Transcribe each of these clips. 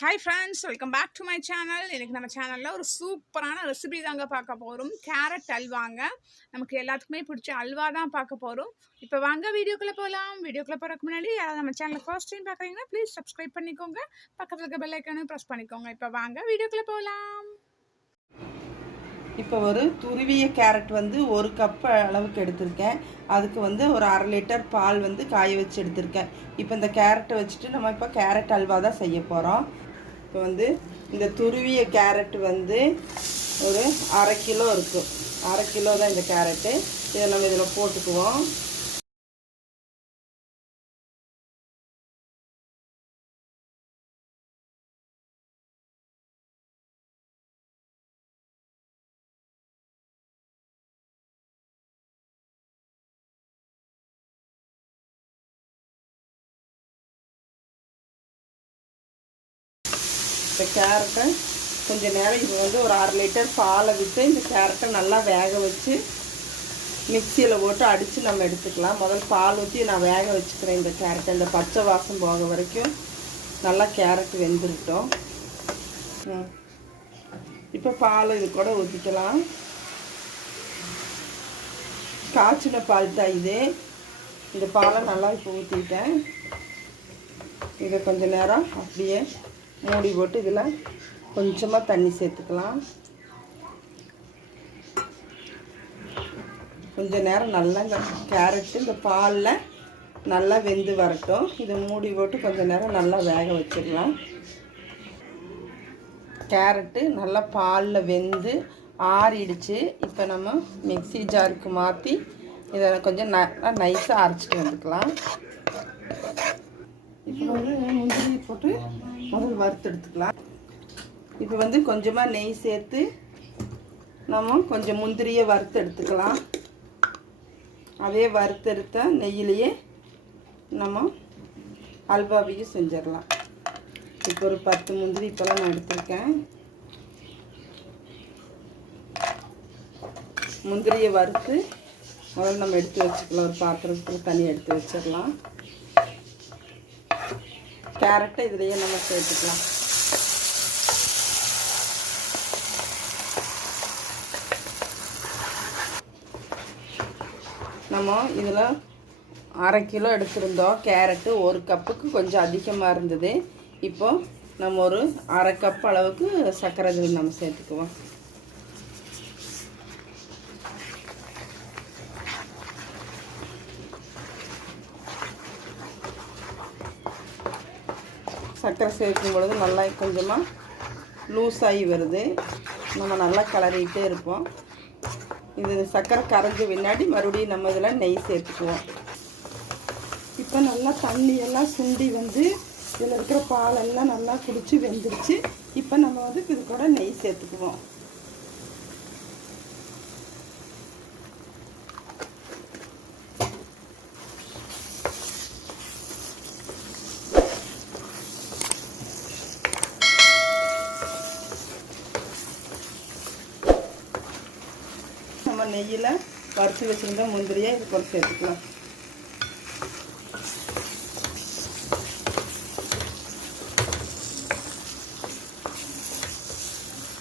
Hi friends, welcome back to my channel. இன்னைக்கு நம்ம சேனல்ல ஒரு சூப்பரான ரெசிபி தாங்க பார்க்க போறோம். கேரட் அல்வாங்க. நமக்கு எல்லாத்துக்குமே பிடிச்ச அல்வா தான் பார்க்க போறோம். இப்போ வாங்க வீடியோக்குள்ள போலாம். வீடியோக்குள்ள போறதுக்கு முன்னாடி யாராவது நம்ம சேனலை ஃபர்ஸ்ட் டைம் பார்க்கறீங்கன்னா ப்ளீஸ் சப்ஸ்கிரைப் பண்ணிக்கோங்க. பக்கத்துல இருக்க பெல் ஐகானையும் பிரஸ் பண்ணிக்கோங்க. இப்போ வாங்க வீடியோக்குள்ள போலாம். இப்போ ஒரு துருவிய கேரட் வந்து 1 கப் அளவுக்கு எடுத்திருக்கேன். அதுக்கு வந்து ஒரு 1/2 லிட்டர் பால் வந்து காய வச்சு எடுத்திருக்கேன். இப்போ இந்த கேரட்டை வச்சுட்டு நம்ம இப்போ கேரட் அல்வா தான் செய்ய போகிறோம். இப்போ வந்து இந்த துருவிய கேரட் வந்து ஒரு 1/2 கிலோ இருக்கும். 1/2 கிலோ தான் இந்த கேரட்டு. இதை நம்ம இதில் போட்டுக்குவோம். இந்த கேரட்டை கொஞ்சம் நேரம் இது வந்து ஒரு 1/2 லிட்டர் பாலை விட்டு இந்த கேரட்டை நல்லா வேக வச்சு மிக்சியில் போட்டு அடித்து நம்ம எடுத்துக்கலாம். முதல் பால் ஊற்றி நான் வேக வச்சுக்கிறேன். இந்த கேரட்டை இந்த பச்சை வாசம் போக வரைக்கும் நல்லா கேரட் வெந்துருட்டோம். இப்போ பால் இது கூட ஊற்றிக்கலாம். காய்ச்சின பால் தான் இது. இந்த பாலை நல்லா இப்போ ஊற்றிட்டேன். இதை கொஞ்சம் நேரம் அப்படியே மூடி போட்டு இதில் கொஞ்சமாக தண்ணி சேர்த்துக்கலாம். கொஞ்சம் நேரம் நல்லா இந்த கேரட்டு இந்த பாலில் நல்லா வெந்து வரட்டும். இதை மூடி போட்டு கொஞ்சம் நேரம் நல்லா வேக வச்சிடலாம். கேரட்டு நல்லா பாலில் வெந்து ஆறிடுச்சு. இப்போ நம்ம மிக்ஸி ஜாருக்கு மாற்றி இதை கொஞ்சம் நைஸாக அரைச்சிட்டு வந்துக்கலாம். இப்போ வந்து முந்திரி போட்டு முதல் வறுத்து எடுத்துக்கலாம். இப்போ வந்து கொஞ்சமாக நெய் சேர்த்து நம்ம கொஞ்சம் முந்திரியை வறுத்து எடுத்துக்கலாம். அதே வறுத்தெடுத்த நெய்யிலேயே நம்ம அல்வாவையும் செஞ்சிடலாம். இப்போ ஒரு 10 முந்திரி இப்போலாம் நான் எடுத்துருக்கேன். முந்திரியை வறுத்து முதல்ல நம்ம எடுத்து வச்சுக்கலாம். ஒரு பாத்திரத்தில் தண்ணி எடுத்து வச்சிடலாம். கேரட்டை இதுலேயே நம்ம சேர்த்துக்கலாம். நம்ம இதில் 1/2 கிலோ எடுத்திருந்தோம். கேரட்டு 1 கப்புக்கு கொஞ்சம் அதிகமாக இருந்தது. இப்போ நம்ம ஒரு 1/2 கப் அளவுக்கு சர்க்கரை இதில் நம்ம சேர்த்துக்குவோம். சர்க்கரை சேர்க்கும் பொழுது நல்லா கொஞ்சமாக லூஸாகி வருது. நம்ம நல்லா கிளறிக்கிட்டே இருப்போம். இது சர்க்கரை கரைஞ்ச பின்னாடி மறுபடியும் நம்ம இதில் நெய் சேர்த்துக்குவோம். இப்போ நல்லா தண்ணியெல்லாம் சுண்டி வந்து இதில் இருக்கிற பாலெல்லாம் நல்லா குடித்து வெந்துருச்சு. இப்போ நம்ம வந்து இது கூட நெய் சேர்த்துக்குவோம். நம்ம நெய்யில் வறுத்து வச்சுருந்த முந்திரியை இது கூட சேர்த்துக்கலாம்.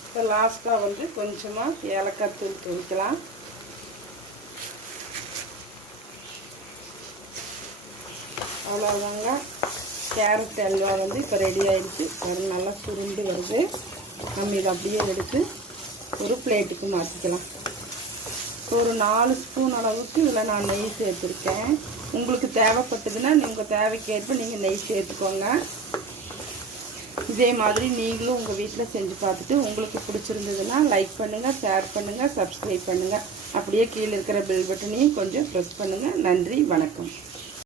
இப்போ லாஸ்ட்டாக வந்து கொஞ்சமாக ஏலக்காய் தூள் தூவிக்கலாம். அவ்வளோதாங்க, கேரட் அல்வா வந்து இப்போ ரெடி ஆகிடுச்சு. நல்லா சுருண்டு வருது. நம்ம இதை அப்படியே எடுத்து ஒரு பிளேட்டுக்கு மாற்றிக்கலாம். ஒரு 4 ஸ்பூன் அளவுக்கு இதில் நான் நெய் சேர்த்துருக்கேன். உங்களுக்கு தேவைப்பட்டதுன்னா உங்கள் தேவைக்கேற்ப நீங்கள் நெய் சேர்த்துக்கோங்க. இதே மாதிரி நீங்களும் உங்கள் வீட்டில் செஞ்சு பார்த்துட்டு உங்களுக்கு பிடிச்சிருந்ததுன்னா லைக் பண்ணுங்கள், ஷேர் பண்ணுங்கள், சப்ஸ்கிரைப் பண்ணுங்கள். அப்படியே கீழே இருக்கிற பெல் பட்டனையும் கொஞ்சம் ப்ரெஸ் பண்ணுங்கள். நன்றி, வணக்கம்.